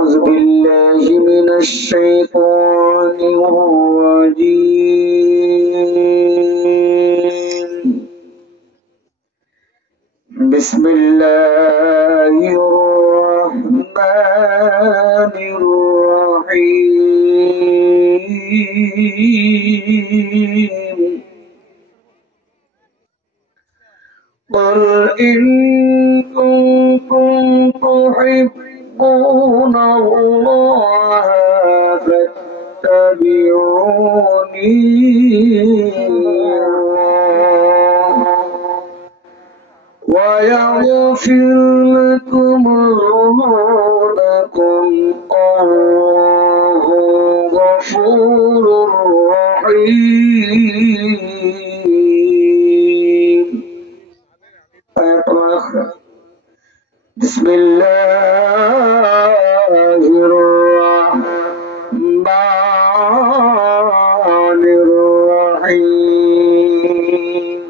أعوذ بالله من الشيطان الرجيم. بسم الله الرحمن الرحيم. قل إن كنتم تحبون الله فاتبعوني ويغفر لكم ذنوبكم والله غفور رحيم. بسم الله الرحمن الرحيم.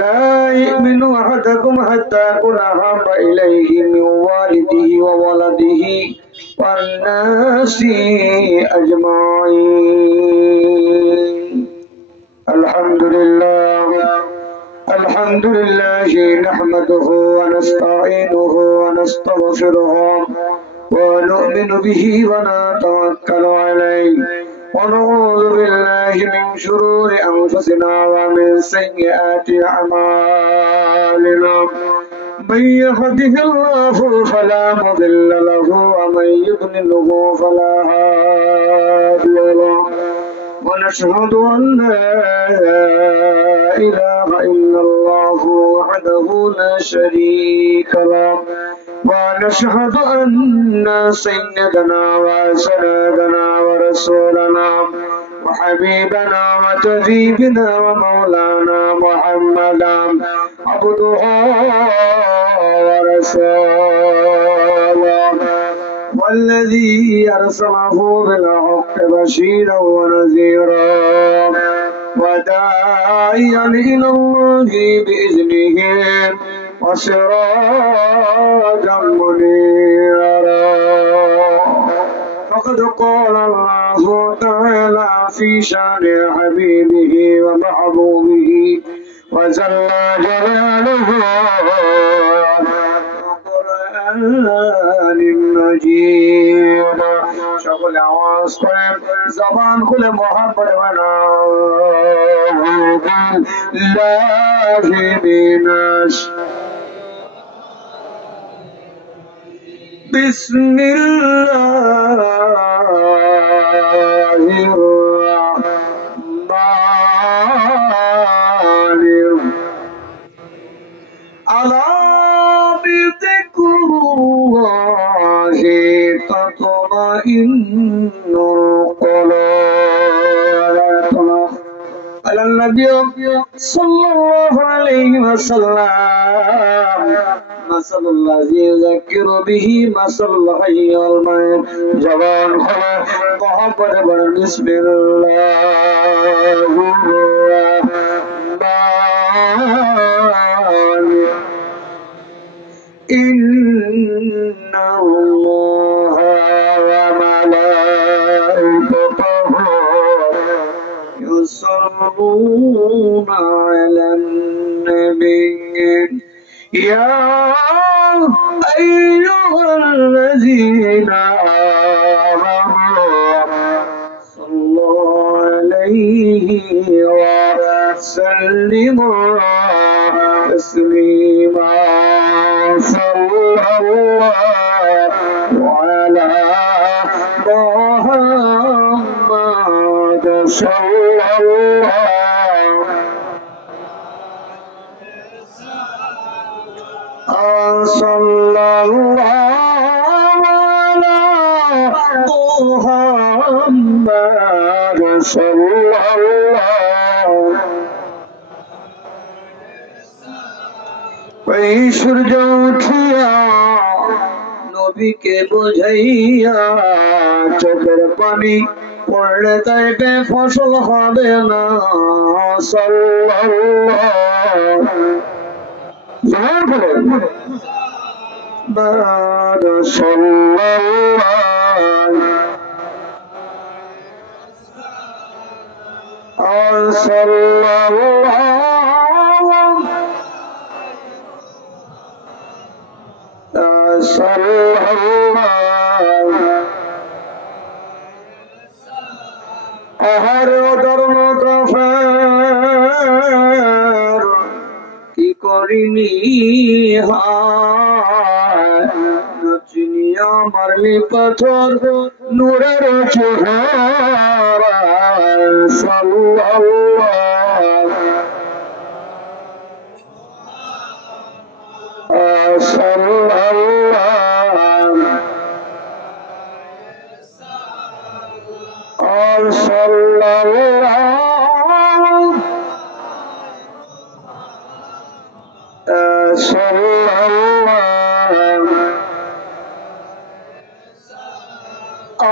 لا يؤمن أحدكم حتى أكون أحب إليه من والده وولده والناس أجمعين. الحمد لله نحمده ونستعينه ونستغفره ونؤمن به ونتوكل عليه ونعوذ بالله من شرور أنفسنا ومن سيئات أعمالنا. من يهده الله فلا مضل له ومن يضلله فلا هادي له. ونشهد أن لا إله إلا الله وحده لا شريك له. ونشهد أن سيدنا وسندنا ورسولنا وحبيبنا وطبيبنا ومولانا محمدا عبده ورسوله والذي أرسله بالحق بشيرا ونذيرا وداعيا إلى الله بإذنه وسراجا منيرا. فقد قال الله تعالى في شان حبيبه ومحبوبه وجل جلاله القرآن المجيد. সকলে আওয়াজ করেন, জবান খুলে মোহাম্মদ বিসমিল্লাহির রহমানির রহিম। আলা বিযিকরিল্লাহি তাতমাইন্নুল কুলূব। আলা নবী সাল্লাল্লাহু আলাইহি ওয়াসাল্লাম। মাসাল্লাযী ইউযাক্কিরু বিহি মাসাল হাইয়ুল মাইয়িত। জবান খুলে মোহাম্মদ বলেন বিসমিল্লাহির রহমানির ইন্নাল্লাহা ওয়া মালাইকাতাহু ইউসাল্লুনা আলান নাবিয়্যি ইয়া আইয়ুহাল্লাযীনা আমানু সাল্লু আলাইহি ওয়া সাল্লিমু তাসলিমা। সাল্লাল্লাহু আলা মুহাম্মাদ সাল্লাল্লাহু মুহাম্মাদ সাল্লাল্লাহু। ওই সূর্য উঠিয়া নবীকে বুঝাইয়া চোখের পানি পড়লে তাইতে ফসল হবে না। সাল্লাল্লাহু بعد صلى الله صلى الله صلى الله আহার ধর্ম কাফের কি করিনি হাচিনি মারলি পাথর নূরের চেহারা সাল্লাল্লাহু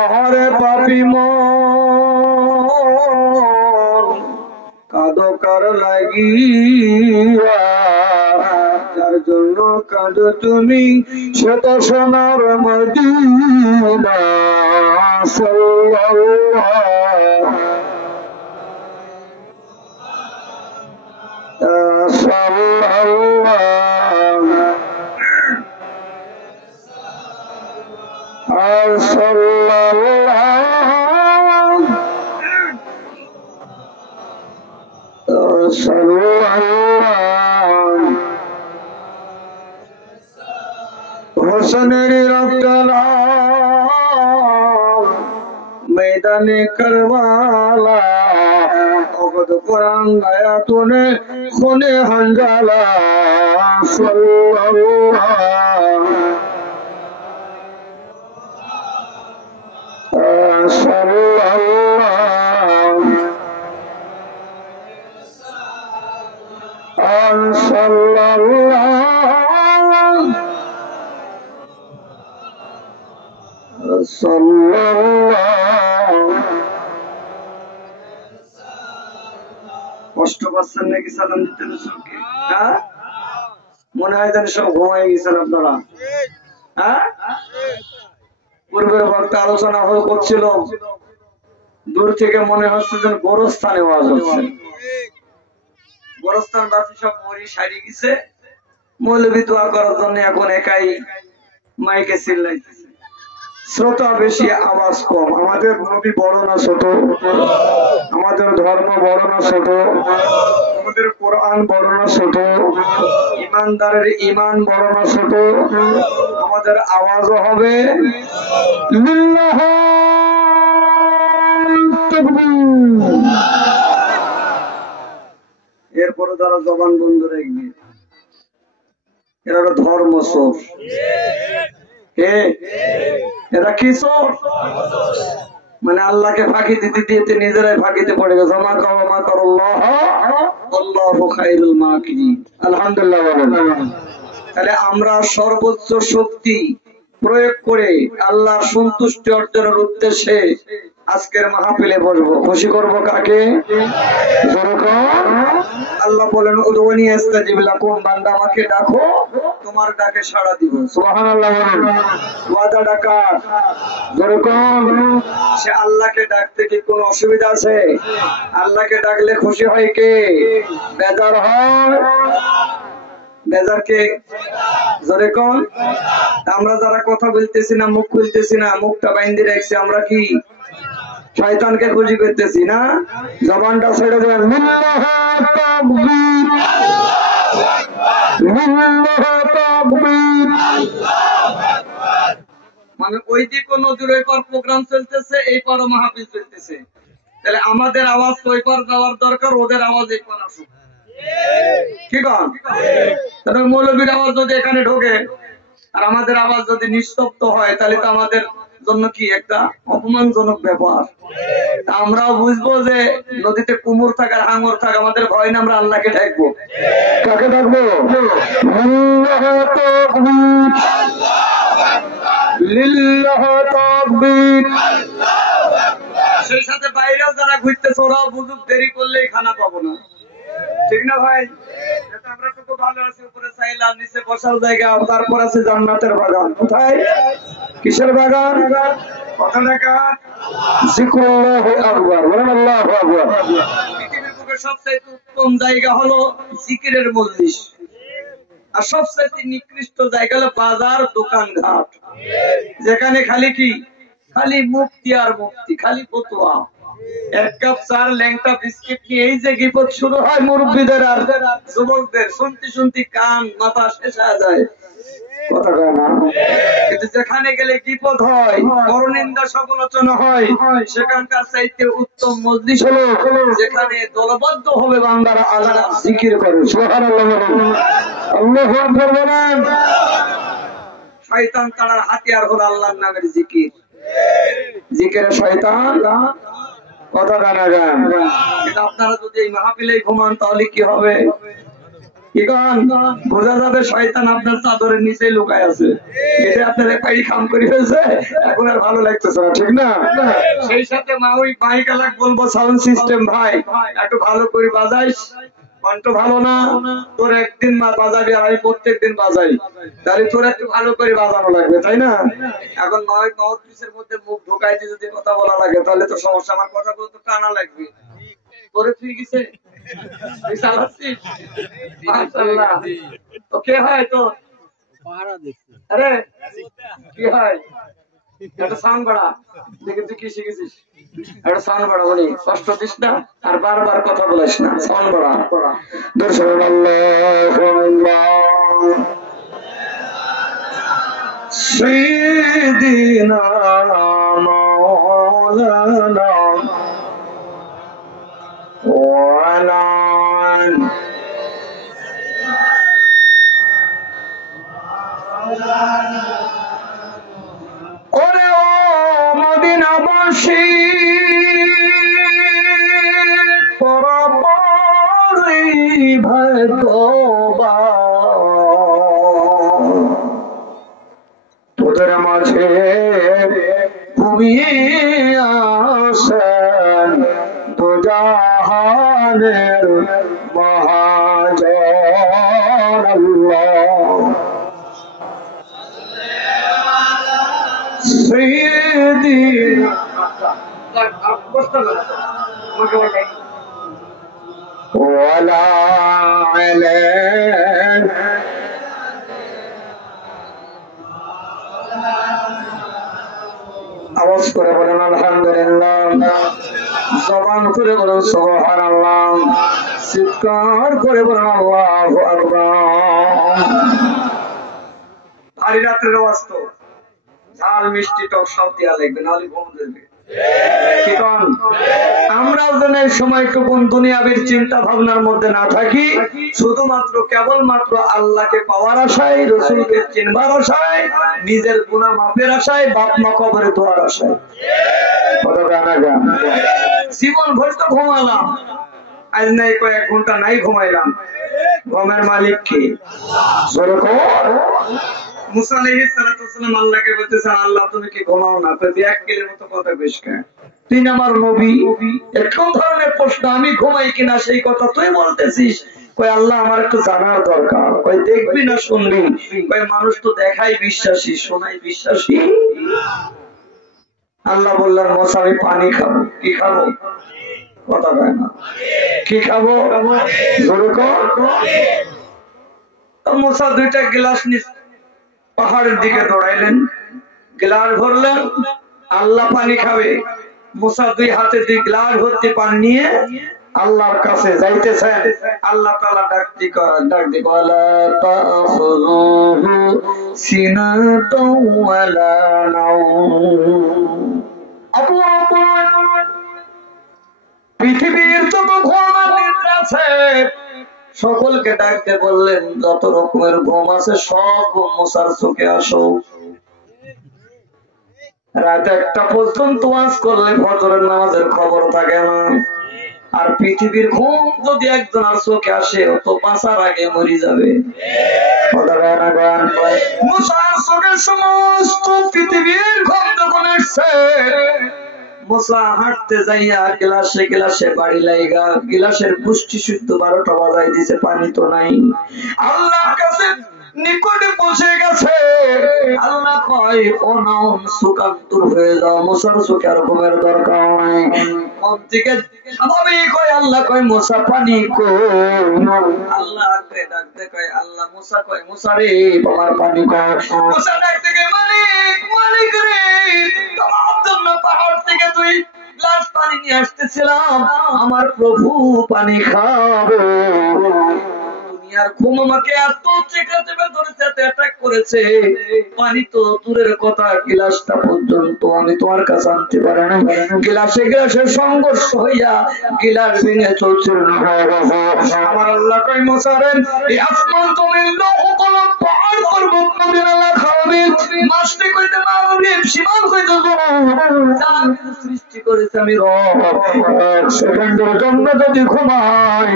আহারে পাপি মন কাঁদো কার লাগিয়া যার জন্য কাঁদো তুমি সে তো সোনার মদিনা হোসেনের রক্তলা मैदाने करवाला अगद कुरान गाया तूने खूने हंजाला কষ্ট পাচ্ছেন নাকি সালাম দিতে রসুলকে? হ্যাঁ, মনে হয় যেন সব ঘুমাই গেছেন আপনারা। হ্যাঁ, পূর্বের বক্তা আলোচনা করছিল, দূর থেকে মনে হচ্ছে যেন গোরস্থানে ওয়াজ হচ্ছে। গোরস্থান বাসী সব মরি সারি গেছে, মৌলবী দোয়া করার জন্য এখন একাই মাইকে চিল্লাইতেছে। শ্রোতা বেশি, আওয়াজ কম। আমাদের নবী বড় না ছোট? আমাদের ধর্ম বড় না ছোট? আমাদের কোরআন বড় না ছোট? ইমানদারের ইমান বড় না ছোট? আমাদের আওয়াজও হবে এরপরে যারা জবান বন্ধ রাখবে এরা ধর্ম চোর। এরা কি চোর? মানে আল্লাহকে ফাঁকি দিতে দিতে নিজেরাই ফাঁকিতে পড়ে গেছে। আলহামদুলিল্লাহ। তাহলে আমরা সর্বোচ্চ শক্তি প্রয়োগ করে আল্লাহর সন্তুষ্টি অর্জনের উদ্দেশ্যে আজকের মাহফিলে বসবো। খুশি করবো কাকে? আল্লাহ বলেন উদুনি আস্তাজিব লাকুম, বান্দা আমাকে ডাকো তোমার ডাকে সাড়া দিব। সুবহানাল্লাহ। ওয়াদা ডাকা যেরকম, সে আল্লাহকে ডাকতে কি কোনো অসুবিধা আছে? আল্লাহকে ডাকলে খুশি হয় কে? বেজার হয়? বেজার কে? যেরকম আমরা যারা কথা বলতেছি না, মুখ খুলতেছি না, মুখটা বাইন্ধে রাখছি, আমরা কি শয়তানকে খুশি করতেছি না? জবানটা ছেড়ে দেন। মানে ওই দিক নদীর ওই পার প্রোগ্রাম চলতেছে, এই পারও মাহফিল চলতেছে। তাহলে আমাদের আওয়াজ ওই পার যাওয়ার দরকার, ওদের আওয়াজ এই পার আসুক। ঠিক আছে? তাহলে মৌলবীর আওয়াজ যদি এখানে ঢোকে আর আমাদের আওয়াজ যদি নিস্তব্ধ হয়, তাহলে তো আমাদের জন্য কি একটা অপমানজনক ব্যাপার। আমরাও বুঝবো যে নদীতে কুমোর থাক আর হাঙর থাক, আমাদের ভয় না, আমরা আল্লাহকে ডাকবো। কাকে ডাকবো? সেই সাথে বাইরেও যারা ঘুরতেছে ওরাও বুঝুক, দেরি করলেই খানা পাবো না। ঠিক না ভাই? আমরা তো খুব ভালো আছি, উপরে চাইলাম, নিচে বসার জায়গা, তারপর আছে জান্নাতের বাগান। কোথায়? কিসের বাগান? কথা টাকা জিক্রুল্লাহ আকবার, বলেন আল্লাহু আকবার। পৃথিবীর বুকে সবচেয়ে উত্তম জায়গা হলো জিকিরের মজলিস, আর সবচেয়ে নিকৃষ্ট জায়গা হলো বাজার, দোকান ঘাট, যেখানে খালি কি, খালি মুক্তি আর মুক্তি, খালি ফতোয়া। এক কাপ চার ল্যাংটা বিস্কিট নিয়ে এই যে বিপদ শুরু হয় মুরব্বীদের আর যুবকদের, শুনতে শুনতে কান মাথা শেষ হয়ে যায়। কথা কয় না? কিন্তু যেখানে গেলে বিপদ হয়, পরনিন্দা সমালোচনা হয়, সেখানকার চাইতে উত্তম মজলিস হলো যেখানে দলবদ্ধ হবে বান্দারা আল্লাহর জিকির করে। সুবহানাল্লাহ বলেন, আল্লাহু আকবার বলেন। শয়তান তাড়ার হাতিয়ার হলো আল্লাহর নামের জিকির। জিকিরে শয়তান কথা গানা গান। কিন্তু আপনারা যদি এই মাহফিলে ঘুমান তাহলে কি হবে? কি গান বোঝা যাবে শয়তান আপনার চাদরের নিচে লুকায় আছে, এটা আপনার পাই খাম করে ফেলছে, এখন আর ভালো লাগতেছে না, ঠিক না? সেই সাথে মা ওই মাইকালাক বলবো সাউন্ড সিস্টেম ভাই একটু ভালো করে বাজাইস, কণ্ঠ ভালো না তোর, একদিন মা বাজাবি আর আমি প্রত্যেকদিন বাজাই, তাহলে তোর একটু ভালো করে বাজানো লাগবে, তাই না? এখন নয় মাউথপিসের মধ্যে মুখ ঢোকাই দিয়ে যদি কথা বলা লাগে তাহলে তো সমস্যা, আমার কথাগুলো তো টানা লাগবে। তোরে ঠিক আছে কে হয় তো, আরে কি হয় একটা সাউন্ড বাড়া দেখে তুই কি শিখেছিস, একটা সাউন্ড বাড়া বলি, কষ্ট দিস না আর বারবার কথা বলিস না, সাউন্ড বাড়া। সাইয়্যিদিনা মাওলানা ওয়ালা ওরে ও মদিনাবাসী পরপরি ভাগ্যবা তোদের মাঝে ঘুমিয়ে আসেন দুজাহানের মহাজন আল্লাহ সাইয়্যিদিনা ওয়ালা আলাইহি আওয়াজ করে বলেন আলহামদুলিল্লাহ, জবান করে বলেন সুবহানাল্লাহ, চিৎকার করে বলেন আল্লাহু আকবার। ভারী রাত্রের আওয়াজ তো, ঝাল মিষ্টি টক সব দেওয়া লাগবে, নাহলে ঘুম দেবে। আমরাও যেন এই সময়টুকুন দুনিয়াবীর চিন্তা ভাবনার মধ্যে না থাকি, শুধুমাত্র কেবলমাত্র আল্লাহকে পাওয়ার আশায়, রসুলকে চিনবার আশায়, নিজের গুনাহ মাফের আশায়, বাপ মা কবরে দোয়ার আশায়। জীবন ভর তো ঘুমালাম, আজ নাই কয়েক ঘন্টা নাই ঘুমাইলাম, ঘুমের মালিক কি? মুসা আলাইহিস সালাম আল্লাহকে বলতেছেন, আল্লাহ তুমি কি ঘুমাও না? এক কিলের মতো কথা বেশ কেন, তুই আমার নবী, একটু ধরনের প্রশ্ন, আমি ঘুমাই কিনা সেই কথা তুই বলতেছিস? কই আল্লাহ আমার একটু জানার দরকার। কই দেখবি না শুনবি? কই মানুষ তো দেখাই বিশ্বাসী, শোনাই বিশ্বাসী। আল্লাহ বললেন মুসা আমি পানি খাবো। কি খাবো? কথা কয় না, কি খাবো? জোরে কর। মুসা দুইটা গ্লাস নিয়ে পাহাড়ের দিকে দৌড়াইলেন, গ্লাস ভরলেন, আল্লাহ পানি খাবে। মুসা দুই হাতে দুই গ্লাস ভর্তি পানি নিয়ে আল্লাহর কাছে যাইতেছেন। আল্লাহ তাআলা ডাক দি ওয়ালা তাখুযুহু সিনাতুন ওয়ালা নাওম। পৃথিবীর যত ঘুম আর নিদ্রা আছে সকলকে ডাকতে বললেন, যত রকমের ঘুম আছে সব ঘুম মুসার চোখে আসো। রাত 1টা পর্যন্ত ওয়াজ করলে ফজরের নামাজের খবর থাকে না। আর পৃথিবীর ঘুম যদি একজনের চোখে আসে ও তো বাঁচার আগে মরে যাবে। মুসার চোখে সমস্ত পৃথিবীর ঘুম যখন এসছে, মুসা হাঁটতে যাইয়া গ্লাসে গ্লাসে বাড়ি লাইগা গ্লাসের পুষ্টি শুদ্ধ 12টা বাজাই দিছে, পানি তো নাই। আল্লাহর কাছে নিকটে পৌঁছে গেছে। আল্লাহ কয় ও নাও সুকান্তর হয়ে যাও, মুসার চোখে আর ঘুমের দরকার নাই। মন থেকে স্বাভাবিক কয় আল্লাহ কয় মুসা পানি কই। আল্লাহ ডাকতে কয় আল্লাহ মুসা কয় মুসা রে তোমার পানি কয়। মুসা ডাকতে কয় মালিক মালিক রে তোমার জন্য পাহাড় থেকে তুই গ্লাস পানি নিয়ে আসতেছিলাম, আমার প্রভু পানি খাবে। দুনিয়ার ঘুম আমাকে এত চেপে চেপে ধরেছে, এত অ্যাটাক করেছে, পানি তো দূরের কথা গ্লাসটা পর্যন্ত আমি তোমার কাছে আনতে পারি না। গ্লাসে গ্লাসের সংঘর্ষ হইয়া গ্লাস ভেঙে চলছিল। আমার আল্লাহ কই মুসারেন এই আসমান তুমি লোকগুলো পাহাড় পর্বত নদী নালা খাওয়াবে, মাসতে কইতে মাগরিব সীমান কইতে যা কিছু সৃষ্টি করেছে আমি রব। এক সেকেন্ডের জন্য যদি ঘুমাই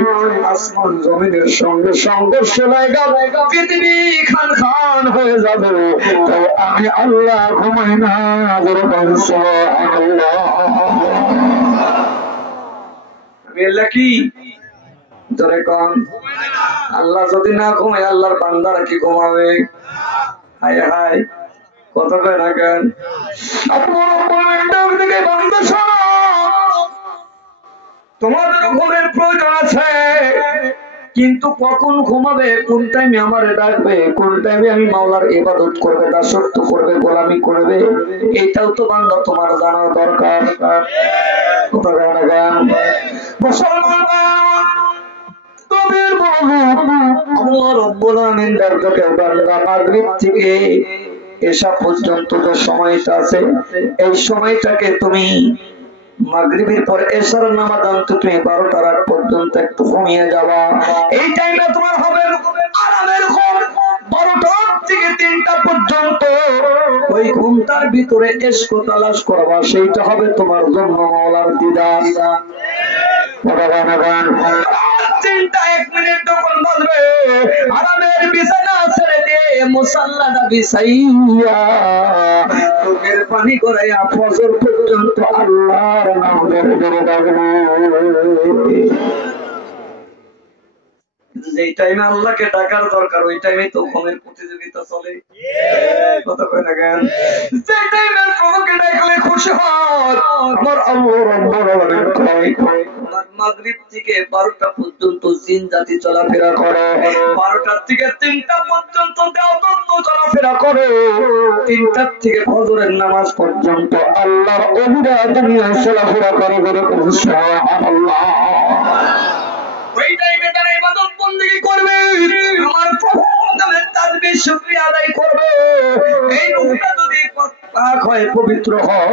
আসমান জমিনের সঙ্গে সংঘর্ষ লাগা পৃথিবী খান খান হয়ে যাবে। তাই আমি আল্লাহ ঘুমাই না। আমি আল্লাহ কি ধরে কন আল্লাহ যদি না ঘুমায় আল্লাহর বান্দারা কি ঘুমাবে? হায় হায় কত কয় না কেন তোমাদের ঘুমের প্রয়োজন আছে, কিন্তু কখন ঘুমাবে, কোন টাইমে আমার ডাকবে, কোন টাইমে আমি মাওলার ইবাদত করবে, দাসত্ব করবে, গোলামি করবে, এটাও তো বান্দা তোমার জানার দরকার। মুসলমান আল্লাহ রাব্বুল আলামিন দরকার বান্দা মাগরিব থেকে এশা পর্যন্ত যে সময়টা আছে এই সময়টাকে তুমি মাগরিবের পর এশার নামাজ আনতে তুমি 12টা রাত পর্যন্ত একটু ঘুমিয়ে যাবা। এই টাইমটা তোমার হবে আরামের ঘুম। 12টা থেকে 3টা পর্যন্ত ওই ঘুমটার ভিতরে ইশক তালাশ করবা, সেইটা হবে তোমার জন্য মাওলার দিদার। চিন্তা 1 মিনিট যখন বাজবে আরামের বিছানা ছেড়ে দিয়ে মুসাল্লাটা বিছাইয়া চোখের পানি করাইয়া ফজর পর্যন্ত আল্লাহর নাম ধরে ধরে ডাকবে। যে টাইমে আল্লাহকে ডাকার দরকার ওই টাইমে তো ঘুমের প্রতিযোগিতা চলে। কত কয় না কেন যে টাইমে প্রভুকে ডাকলে খুশি হয় আমার আল্লাহ রাব্বুল আলামিন কয় মাগরিব থেকে 12টা পর্যন্ত জিন জাতি চলাফেরা করে, 12টা থেকে 3টা পর্যন্ত দেবদূত চলাফেরা করে, 3টা থেকে ফজরের নামাজ পর্যন্ত আল্লাহর ওলিরা দুনিয়ায় চলাফেরা করে। সুবহানাল্লাহ। ওই টাইমে তারা ইবাদত বন্দেগী করবে, আমার প্রভুর নামে তাসবিহ শুকরিয়া আদায় করবে। এই রূহটা যদি পাক হয় পবিত্র হয়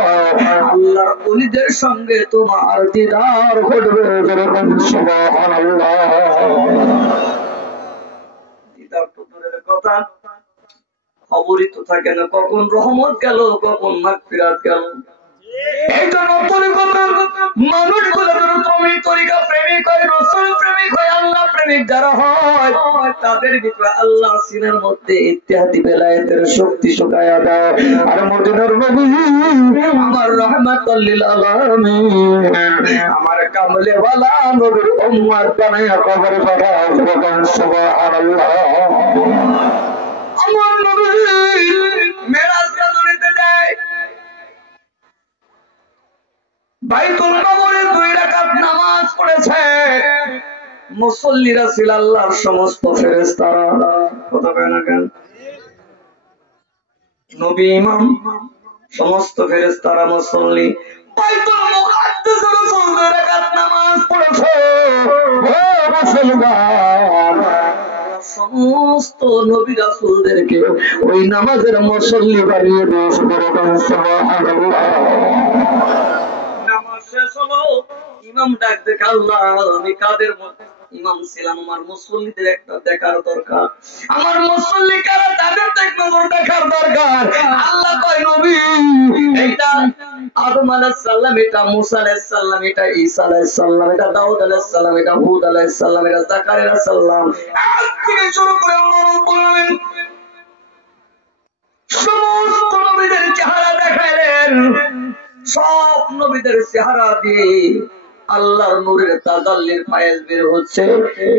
আল্লাহর ওলিদের সঙ্গে তোমার দিদার ঘটবে। সুবহানাল্লাহ। দিদার তো দূরের কথা, খবরই তো থাকে না কখন রহমত গেল কখন মাগফিরাত গেল। এই জন্য মানুষগুলো তরিকা প্রেমিক হয়, রাসূল প্রেমিক হয়, আল্লাহ প্রেমিক যারা হয় তাদের ভিতরে আল্লাহ সিনার মধ্যে ইত্তেহাদি বেলায়েতের শক্তি শুকায়া দেয়। আর মদিনার নবী আমার রাহমাতুল লিল আলামিন আমার কামলে ওয়ালা নবীর উম্মত বানায়া কবরে পাঠায়। সুবহানাল্লাহ। আমার নবী মেরাজ গাজরিতে যায়, বাইতুল মামুরে 2 রাকাত নামাজ পড়েছে, মুসল্লিরা ছিল আল্লাহর সমস্ত ফেরেশতারা। কথা কয় না কেন নবী ইমাম সমস্ত ফেরেশতারা মুসল্লি, বাইতুল মুকাদ্দাসে রাসূল 2 রাকাত নামাজ পড়েছে। ও মুসলমান সমস্ত নবী রাসূলদেরকে ওই নামাজের মুসল্লি বানিয়ে দিয়েছে। সুবহানাল্লাহ। শেষ হলো ইমাম ডাক দেখে আল্লাহ আমি কাদের ইমাম ছিলাম, আমার মুসল্লিদের একটা দেখার দরকার, আমার মুসল্লি কারা তাদের দেখার দরকার। আল্লাহ কয় নবী এটা আদম আলাইহিস সালাম, এটা মুসা আলাইহিস সালাম, এটা ঈসা আলাইহিস সালাম, এটা দাউদ আলাইহিস সালাম, এটা হুদ আলাইহিস সালাম, এটা জাকারিয়া আলাইহিস সালাম, আজ থেকে শুরু করে আল্লাহ রাব্বুল আলামিন সমস্ত নবীদের চেহারা দেখাইলেন। সব নবীদের চেহারা দিয়ে আল্লাহর নূরের তাজাল্লির ফায়েজ বের হচ্ছে,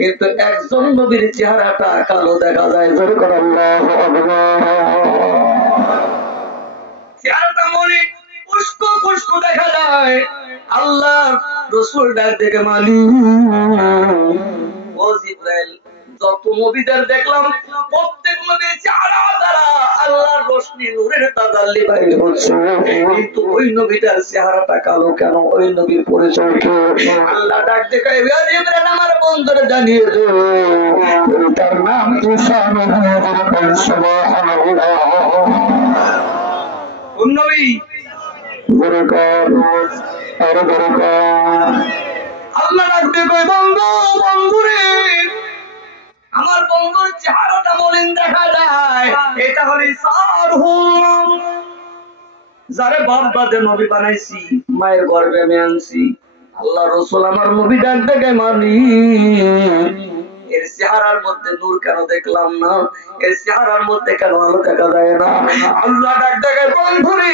কিন্তু একজন নবীর চেহারাটা কালো দেখা যায়। জোরে করে আল্লাহু আকবার। চেহারাটা মনে উস্কো খুস্কো দেখা যায়। আল্লাহ রাসূল ডাক দেখে মালিক ও জিবরাইল, যত নবীদের দেখলাম প্রত্যেক নবীর চেহারা দ্বারা আল্লাহর রোশনি নূরের তাজাল্লি বাইরে হচ্ছে, কিন্তু ওই নবীটার চেহারাটা কালো কেন? ওই নবীর পরিচয় কি? আল্লাহ ডাক দেখে জিবরাইল আমার বন্ধুরে জানিয়ে দে তার নাম ঈসা নবী। সুবহানাল্লাহ। কোন নবী? বরকত আর বরকত। আল্লাহ ডাক দেখে বন্ধু, বন্ধুরে আমার বন্ধুর চেহারাটা মলিন দেখা যায়, এটা হলো ঈসার হুম, যারে বাপ বাদে নবী বানাইছি, মায়ের গর্ভে আমি আনছি। আল্লাহ রাসূল আমার নবী ডাক দেখে মানি এর চেহারার মধ্যে নূর কেন দেখলাম না? এর চেহারার মধ্যে কেন আলো দেখা যায় না? আল্লাহ ডাক দেখে বন্ধুরে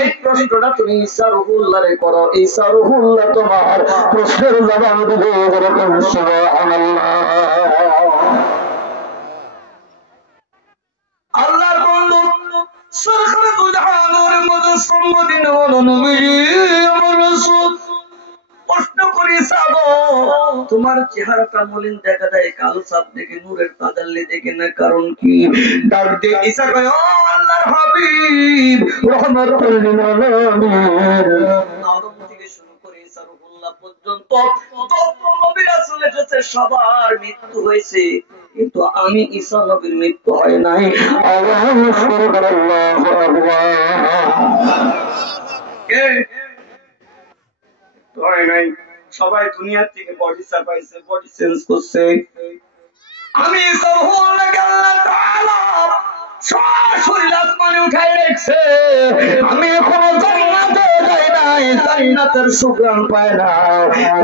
এই প্রশ্নটা তুমি ঈসা রূহুল্লাহরে করো, ঈসা রূহুল্লাহ তোমার প্রশ্নের জবাব দিবে। সুবহানাল্লাহ। আল্লাহর বন্ধু সরকার দুজাহানের মধ্যে সম্মদিন হলো নবীজি আমার রাসূল। প্রশ্ন করি সাবো তোমার চেহারাটা মলিন দেখা যায়, কালো সাপ দেখে নূরের তাজাল্লি দেখে না, কারণ কি? ডাক দিয়ে ঈসা কয় ও আল্লাহর হাবিব রহমাতুল লিল আলামিন, আদম থেকে শুরু করে ঈসা রূহুল্লাহ পর্যন্ত যত নবী রাসূল এসেছে সবার মৃত্যু হয়েছে, কিন্তু আমি ঈসা নবীর মৃত্যু হয় নাই। আল্লাহু আকবার। কে হয় নাই? সবাই দুনিয়ার থেকে বডি চাপাইছে, বডি চেঞ্জ করছে। আমি ঈসা রূহুল্লাহকে আল্লাহ তাআলা সরাসরি আসমানে উঠায় রেখেছে। আমি এখনো জান্নাতে যাই নাই, জান্নাতের সুগ্রাণ পায় না।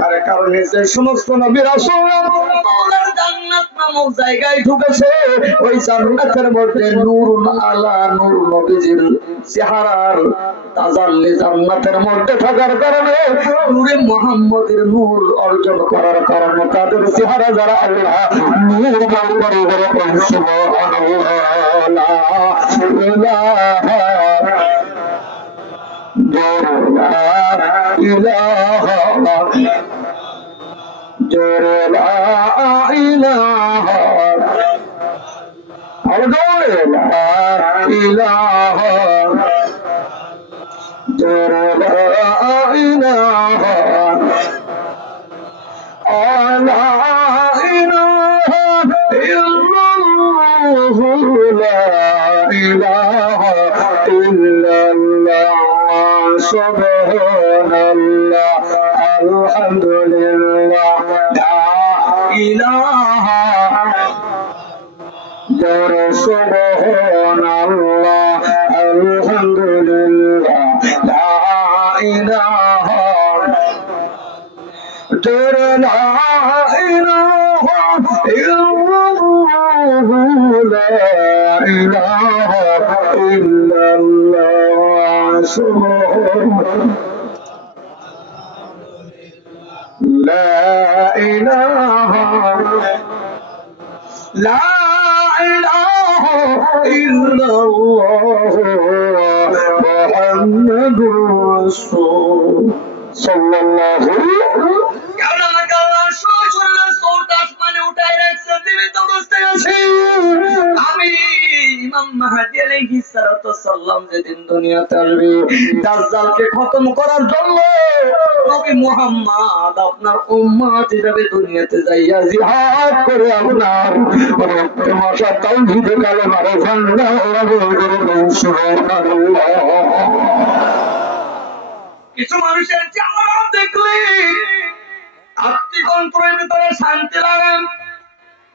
তার কারণে যে সমস্ত নবী রাসূল আল্লাহর জান্নাত নামক জায়গায় ঢুকেছে, ওই জান্নাতের মধ্যে নূরুন আলা নূর, নবীজির চেহারার তাজাল্লি জান্নাতের মধ্যে থাকার কারণে নূরে মুহাম্মদের নূর অর্জন করার কারণে তাদের চেহারা যারা আল্লাহ নূর দান করে বলেন সুবহানাল্লাহ। লা ইলাহা সুবহানাল্লাহ আলহামদুলিল্লাহ লা ইলাহা জোরে সুবহানাল্লাহ আলহামদুলিল্লাহ লা ইলাহা জোরে লা ইলাহা ইল্লাল্লাহু লা ইলাহা ইল্লাল্লাহ সুবহানাল্লাহ لا إله إلا الله محمد رسول صلى الله عليه আমি ইমাম মাহদী আলাইহিস সালাতু ওয়াস সালাম যেদিন দুনিয়াতে আসবে দাজ্জালকে খতম করার জন্য নবী মুহাম্মদ আপনার উম্মত হিসেবে দুনিয়াতে যাইয়া জিহাদ করে আপনার রক্তমাখা তাওহীদে কালেমার ঝান্ডা ওড়াবেন। সুবহানাল্লাহ। কিছু মানুষের চেহারা দেখলে আত্মিক অন্তরের ভিতরে শান্তি লাগে,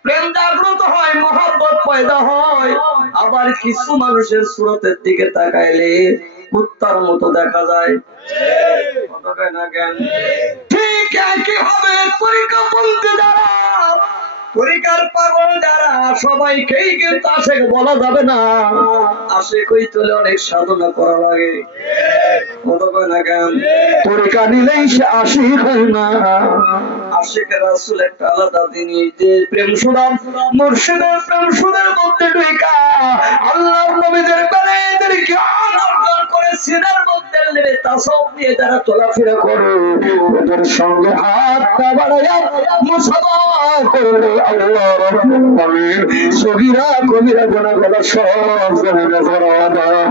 প্রেম জাগ্রত হয়, মহব্বত পয়দা হয়। আবার কিছু মানুষের সুরতের দিকে তাকাইলে কুত্তার মতো দেখা যায়। ঠিক একই হবে তরিকাপন্থী যারা তরিকার পাগল যারা সবাইকেই কিন্তু আশেক বলা যাবে না। আশেক হইতে হলে অনেক সাধনা করা লাগে। না কেন তরিকা নিলেই সে আশিক হয় না। আশিকের রাসূল একটা আলাদা জিনিস, যে প্রেম সুদাম মুর্শিদের প্রেম সুদের মধ্যে ঢুকা আল্লাহর নবীদের বেলায়েতের জ্ঞান অর্জন করে সিনার মধ্যে নেবে তাসাউফ নিয়ে যারা চলাফেরা করে ওদের সঙ্গে হাত পা বাড়াইয়া মুসাফা করলে আল্লাহ রাব্বুল আলামিন সগীরা কবিরা গুনাহগুলো সব জমিনে ফরওয়া দেয়।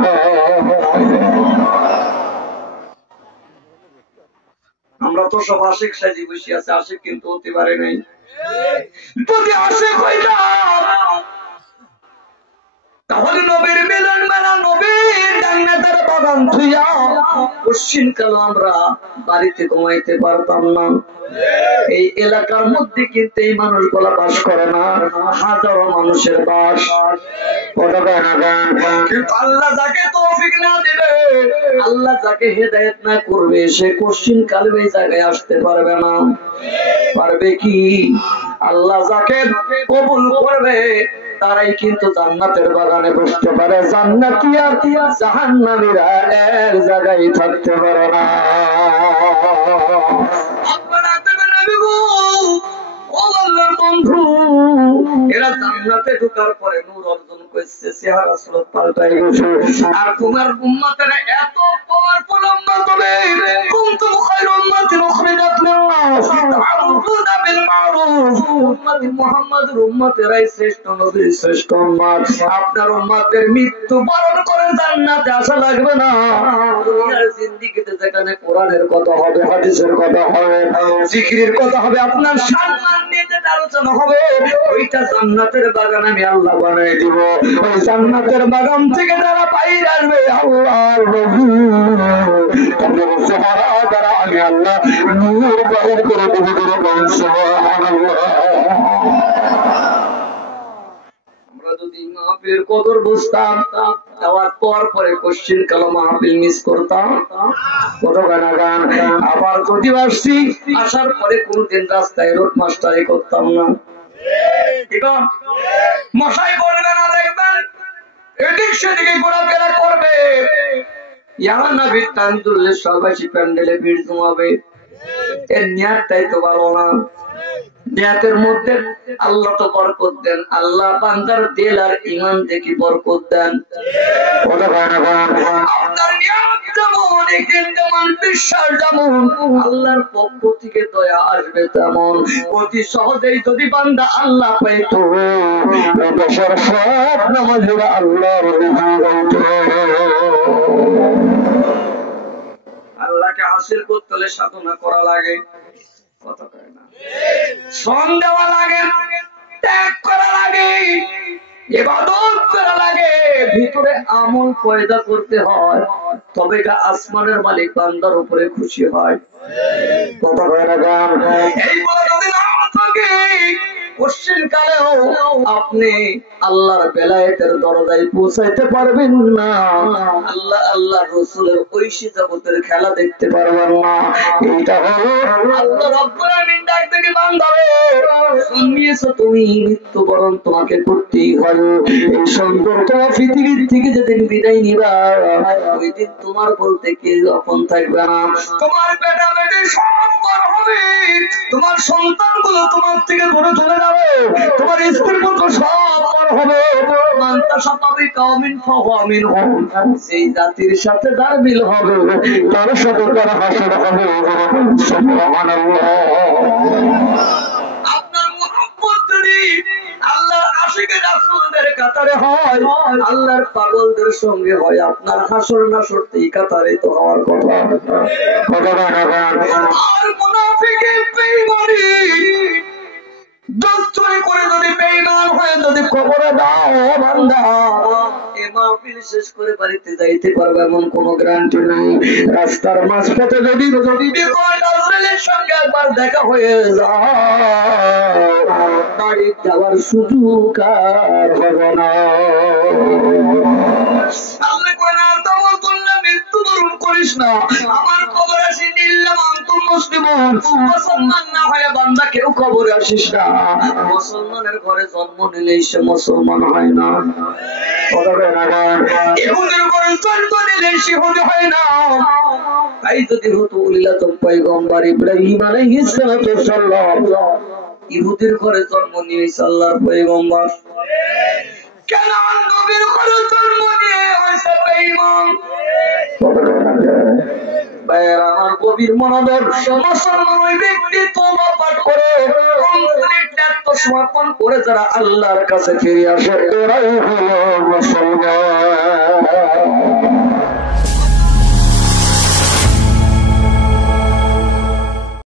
আমরা তো সব আশিক সাজি বসে আছে, আশিক কিন্তু হতে পারে নাই। যদি আশিক হইতাম তাহলে নবীর মিলন মেলা, নবীর জান্নাতের বাগান থুইয়া পশ্চিম কালো আমরা বাড়িতে ঘুমাইতে পারতাম না। এই এলাকার মধ্যে কিন্তু এই মানুষগুলা বাস করে না, হাজারো মানুষের বাস। কিন্তু আল্লাহ যাকে তৌফিক না দিবে, আল্লাহ যাকে হেদায়েত না করবে, সে পশ্চিম কালে এই জায়গায় আসতে পারবে না। পারবে কি? আল্লাহ যাকে কবুল করবে তারাই কিন্তু জান্নাতের বাগানে বসতে পারে। জান্নাতি আর জাহান্নামীরা এক জায়গায় থাকতে পারে না। বন্ধু, এরা জান্নাতে ঢোকার পরে নূর অর্জন করছে, চেহারা সুরত পাল্টাই গেছে। আর তোমার উম্মতেরা এত পাওয়ারফুল উম্মত হবে, কুনতুম খায়রা উম্মাতিন উখরিজাত লিন-নাস তা'মুরুনা বিল মা'রুফ। উম্মতি মুহাম্মদের উম্মতেরাই শ্রেষ্ঠ নবীর শ্রেষ্ঠ উম্মত। আপনার উম্মতের মৃত্যু বরণ করে জান্নাতে আসা লাগবে না। দুনিয়ার জিন্দেগিতে যেখানে কোরআনের কথা হবে, হাদিসের কথা হবে, জিকিরের কথা হবে, আপনার সম্মান নিয়ে যেটা আলোচনা হবে, ওইটা জান্নাতের বাগান আমি আল্লাহ বানাই দিব। ওই জান্নাতের বাগান থেকে যারা বাইরে আসবে আল্লাহর দ্বারা আমি আল্লাহ নূর বাহির করে দেব। আমরা যদি মাহফিলের কদর বুঝতাম, যাওয়ার পরে কোশ্চিন কালো মাহফিল মিস করতাম। কত গান আবার যদি আসছি, আসার পরে কোনদিন রাস্তায় রোড মাস্টারি করতাম না। মশাই বলবে না, দেখবেন এদিক সেদিকে ঘোরাফেরা করবে, ইয়ানা বিটান তুললে সবাই প্যান্ডেলে ভিড় জমাবে। এর নিয়াতটাই তো ভালো না। নিয়াতের মধ্যে আল্লাহ তো বরকত দেন, আল্লাহ বান্দার দিল আর ঈমান দেখি বরকত দেন। আপনার নিয়াত যেমন, এখানে যেমন বিশ্বাস যেমন, আল্লাহর পক্ষ থেকে দয়া আসবে তেমন। অতি সহজেই যদি বান্দা আল্লাহ পাইতো, দেশের সব নামাজেরা আল্লাহর আল্লাহকে হাসিল করতে হলে সাধনা করা লাগে, কথা কয় না, শ্রম দেওয়া লাগে, ত্যাগ করা লাগে, ইবাদত করা লাগে, ভিতরে আমল পয়দা করতে হয়, তবে আসমানের মালিক বান্দার উপরে খুশি হয়। কথা কয় না গান। এই বলে যদি না থাকে, পশ্চিম কালেও আপনি আল্লাহর বেলায়েতের দরজায় পৌঁছাইতে পারবেন না। আল্লাহ আল্লাহ রসুলের ঐশী জগতের খেলা দেখতে পারবেন না। এইটা হলো আল্লাহ রাব্বুল আলামিন ডাক থেকে বান্দারে, শুনিয়েছো তুমি, মৃত্যুবরণ তোমাকে করতেই হবে। এই সুন্দর তোমার পৃথিবীর থেকে যেদিন বিদায় নিবা, ওই দিন তোমার বলতে কেউ আপন থাকবে না। তোমার বেটা বেটি সব পর হবে, তোমার সন্তানগুলো তোমার থেকে দূরে চলে যাবে, তোমার স্ত্রীর মতো সব পর হবে। সেই জাতির সাথে যার মিল হবে, তার সাথে তার হাসর হবে। আপনার মুহাব্বত যদি আল্লাহর আশিকে রাসূলদের কাতারে হয়, আল্লাহর পাগলদের সঙ্গে হয়, আপনার হাসর নাসর এই কাতারে তো হওয়ার কথা। আর মুনাফিকের বেঈমানি দস্তরে করে যদি বেঈমান হয়ে যদি কবরে দাও বান্দা, এই মাহফিল শেষ করে বাড়িতে যাইতে পারবে এমন কোন গ্যারান্টি নেই। রাস্তার মাঝপথে যদি বিকট আজরাইলের সঙ্গে একবার দেখা হয়ে যায়, বাড়ি যাওয়ার সুযোগ আর হবে না। আল্লাহ কোরআন তাওয়াক্কুল মৃত্যুবরণ করে করিস না। আমার কবরে আসি নিল্লাম আনতুম মুসলিমুন, মুসলমান না হয়ে বান্দা কেউ কবরে আসিস না। মুসলমানের ঘরে জন্ম নিলেই সে মুসলমান হয় না, ইহুদের ঘরে জন্ম নিলেই সে ইহুদি হয় না। তাই যদি হতো উলিলাতুল পয়গম্বর ইব্রাহিম আলাইহিস সালাম ইহুদের ঘরে জন্ম নিয়েছে আল্লাহর পয়গম্বর, কেন নবীর ঘরে জন্ম নিয়ে হয়েছে বেঈমান? আমার গভীর মনোযোগ, মুসলমান ওই ব্যক্তি তওবা পাঠ করে কমপ্লিট আত্মসমর্পণ করে যারা আল্লাহর কাছে ফিরে আসে এরাই হলো মুসলমান।